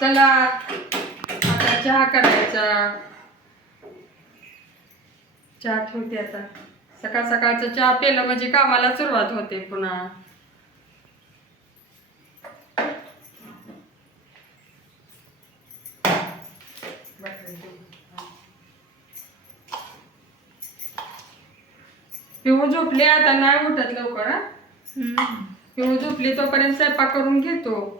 चला आता चहा करायचा. चहा ठेवते आता. सकाळ सकाळचा चहा पिलं म्हणजे कामाला सुरुवात होते पुन्हा. पिऊ झोपले आता नाही उठत लवकर. पिऊ झोपली तोपर्यंत स्वयंपाक करून घेतो.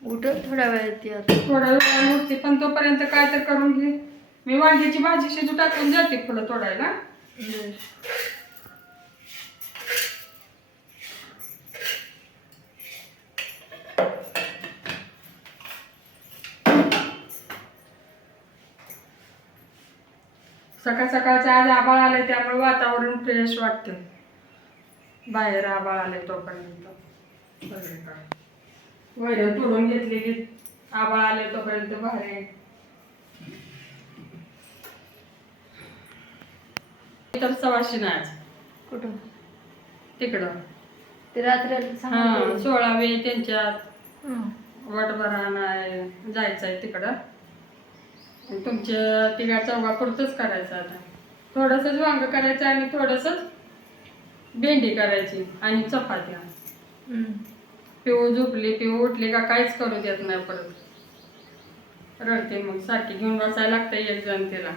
उठत थोड्या वेळात थोडा वेळ उठते पण तोपर्यंत काय तर करून घे. मी वांग्याची भाजी शिजू टाकून जाते फुलं तोडायला. सकाळ सकाळचं आज आभाळ आले त्यामुळे वातावरण फ्रेश वाटते. बाहेर आभाळ आले तोपर्यंत वैरण तोडून घेतलेली. आभाळ आले तोपर्यंत बाहेर तर सवाशी आज कुठं तिकडं ते रात्री 16वे त्यांच्यात वटभरा नाही जायचंय तिकडं. तुमच्या तिघा चौघापुरतच करायचं. आता थोडंसंच वांग करायचं आणि थोडंसंच भेंडी करायची आणि चपात्या. पिऊ झोपली पिऊ उठली का काहीच करू देत नाही परत रडते. मग सारखी घेऊन बसायला लागतं एक जण तिला.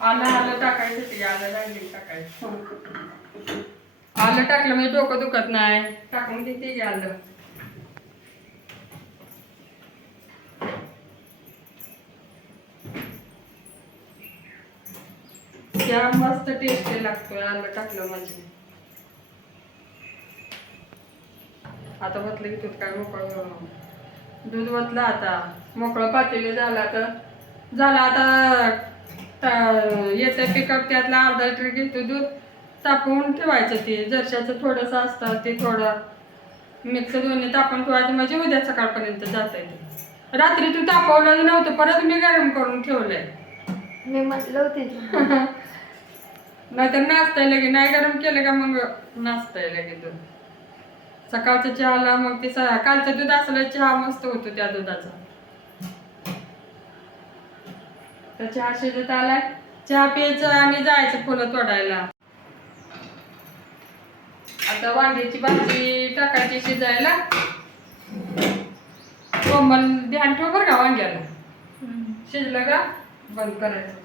आलं टाकायचं ते आलं लागली टाकायचं. आलं टाकलं म्हणजे डोकं दुखत नाही. टाकून देते की आलं. त्या मस्त टेस्टी लागतोय आलं टाकलं म्हणजे. आता वतलं की दूध काय मोकळं दूध वतलं आता मोकळं पातेलं झालं तर झालं. आता येतं पिकअप त्यातला अर्धा लिटर घेतो दूध तापवून ठेवायचं. ते जर्शाचं थोडंसं असतं ते थोडं मिक्स दोन्ही तापवून ठेवायचं म्हणजे उद्या सकाळपर्यंत जाता येते. रात्री तू तापवलं नव्हतं परत मी गरम करून ठेवलंय. मी म्हटलं होते नाहीतर नाचताय लगे. नाही गरम केलं का मग नाचताय लगे दूध. सकाळच्या चहाला मग ते कालचं दूध असलं चहा मस्त होतो त्या दुधाचा. तर चहा शिजत आलाय. चहा प्यायचं आणि जायचं फुलं तोडायला. आता वांग्याची भाजी टाकायची शिजायला. कोमल ध्यान ठेव बरं का वांग्याला. शिजलं का बंद करायचं.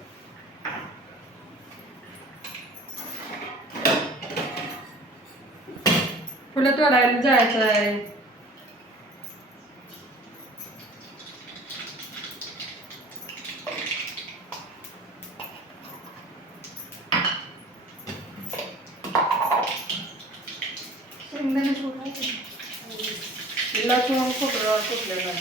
फुलं तोडायला जायचं आहे. लसूण खोबरं सुकलेलं.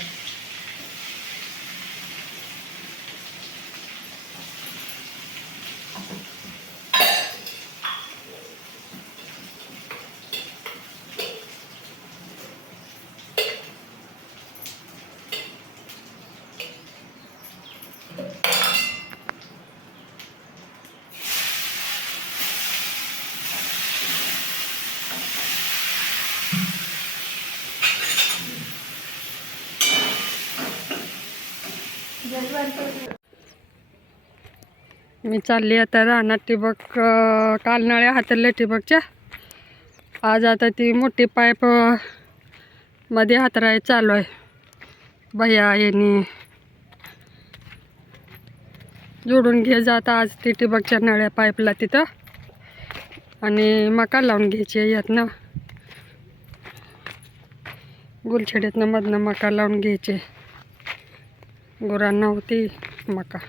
मी चालली आता रानात. ठिबक काल नळ्या हातरल्या ठिबकच्या. आज आता ती मोठी पाईप मध्ये हातराय चालू आहे. भैया यांनी जोडून घे जात आज ती ठिबकच्या नळ्या पाईपला तिथं. आणि मका लावून घ्यायची यातनं गुलछड्यातनं मधनं मका लावून घ्यायचे. गुरांना होती मका.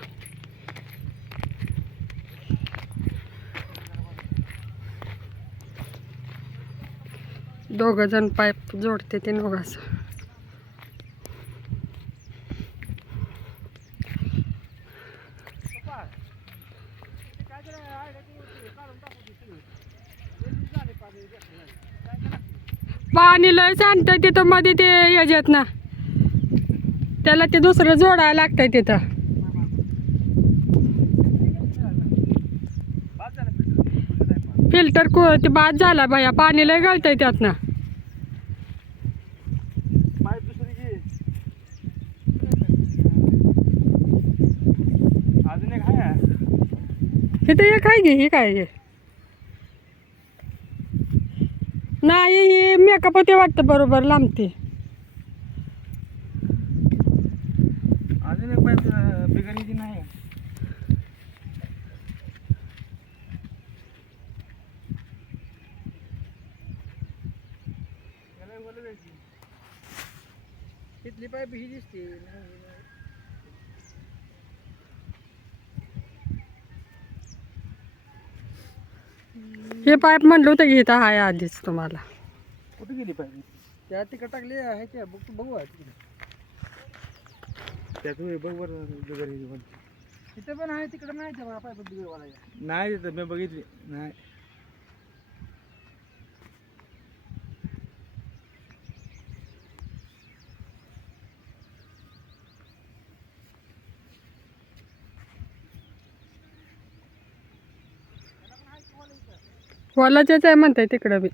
दोघं जण पाईप जोडते ते दोघांचं. पाणी लय सांगतंय तिथं मध्ये ते याच्यात ना त्याला ते दुसरं जोडायला लागतंय तिथं. फिल्टर ते बाद झाला बाया, पाणी लय गळतंय त्यातनं. पाईप दुसरी घे. अजून एक आहे. इथे एक आहे घे, ही काय घे नाही, ही मेकअप होते वाटतं, बरोबर लांबते. अजून एक पाईप बिघडली नाही. इथली पाईप ही दिसते. हे पाईप म्हणलं होतं की इथं आहे आधीच तुम्हाला. कुठे गेली पाईप? त्या तिकडे टाकली आहे त्या बघू आहे तिकडे. त्यात बरोबर तिथं पण आहे, तिकडे नाही त्या पाईप बिघडवाला. नाही तिथं मी बघितली नाही. वॉलाचेच आहे म्हणताय तिकडं बी.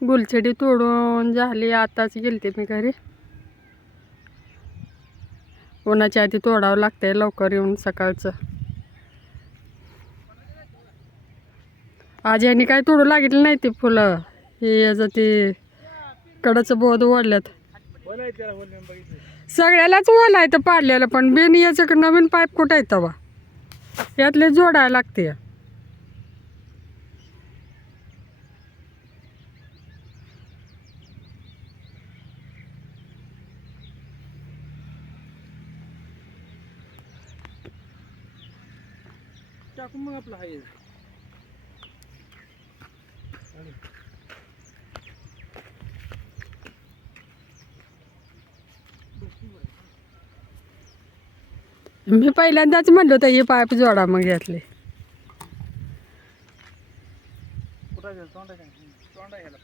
गुलछडी तोडून झाली, आताच गेलते मी घरी. उन्हाच्या आधी तोडावं लागतंय लवकर येऊन सकाळचं. आज यांनी काय तोडू लागितलं नाही ती फुलं. हे याचं ते कडचं बोध ओढल्यात. सगळ्यालाच ओला आहे तर पाडलेलं, पण बिन याचं नवीन पाईप कुठं आहे तवा, यातले जोडायला लागते. टाकून मग आपलं आहे. मी पहिल्यांदाच म्हणलो होतं हे पाईप जोडा मग यातले. कुठं गेलं? तोंडा काय तोंडा गेला.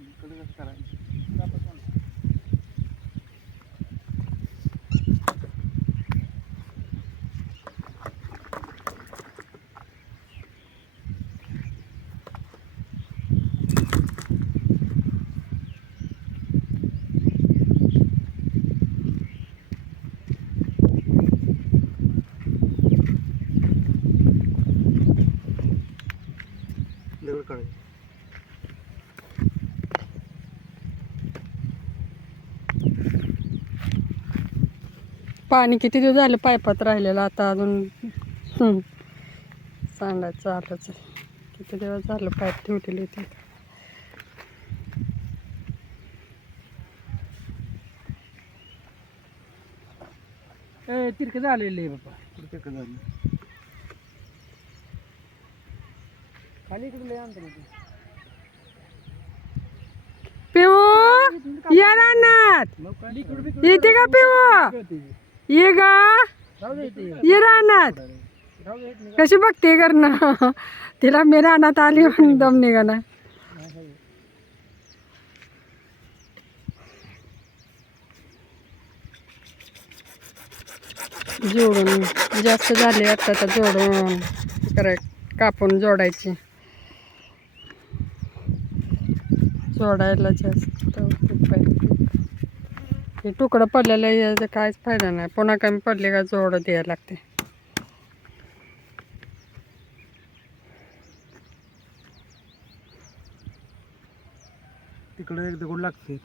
इकडे कसं करायचं? दगड काढायचं. पाणी किती दिवस झालं पाईपात राहिलेलं, आता अजून सांगायचं आलंच आहे. किती दिवस झालं पाईप ठेवलेली ते. तिरकं झालेलं आहे बाबा. तिरकं झालं. खाली इकडे लय अंतर होतं. पिऊ या रानात येते का? पिऊ ये गा, ये रानात. कशी बघते करणं तिला, मी रानात आली म्हणून दम निघाला. जोडून जास्त झाले आता, तर जोडून कराय, कापून जोडायची. जोडायला जास्त हे तुकडं पडलेलं याचा काहीच फायदा नाही. पुन्हा कमी पडले का जोड द्यायला लागते. तिकडे एक दगड लागते.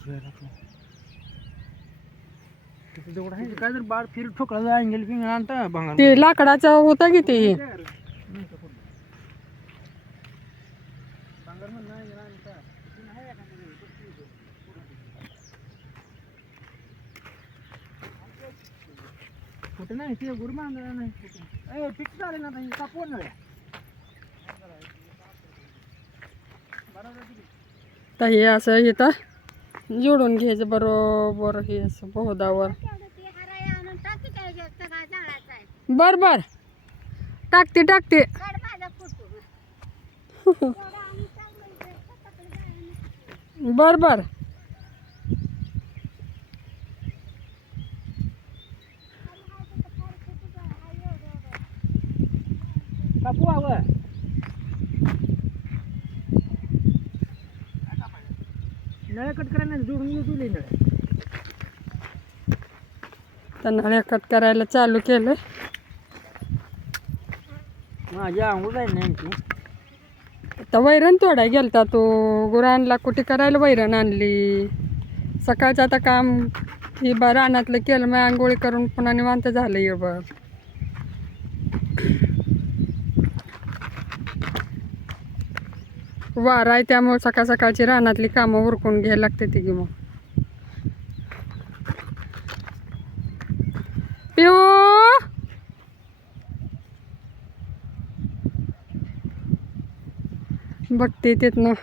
दगड आहे काय जर बाळ फिर ठोकळा जाय गेल पिंग आणता भांगा. ते लाकडाचं होतं की ते. कुठे नाही ते गुड बांधला नाही. ए फिक्स झाले ना ताई, कापून नाही. तर हे असं येतं जोडून घ्यायचं बरोबर. हे असं बोधावर. बर बर टाकते टाकते. बर बर नळ्या कट करायला जोडून घेऊ तुला नळ्या. तर नळ्या कट करायला चालू केलं. माझी आंघोळ आहे नेमकी. आता वैरण तोडाय गेलता तो गुरांना कुठे करायला वैरण आणली. सकाळचं आता काम ही रानातलं केलं, मग आंघोळी करून पुन्हा निवांत झालं ये बघ. वारा आहे त्यामुळे सकाळ सकाळची रानातली कामं उरकून घ्यायला लागते ती की. मग पिऊ बघते तिथनं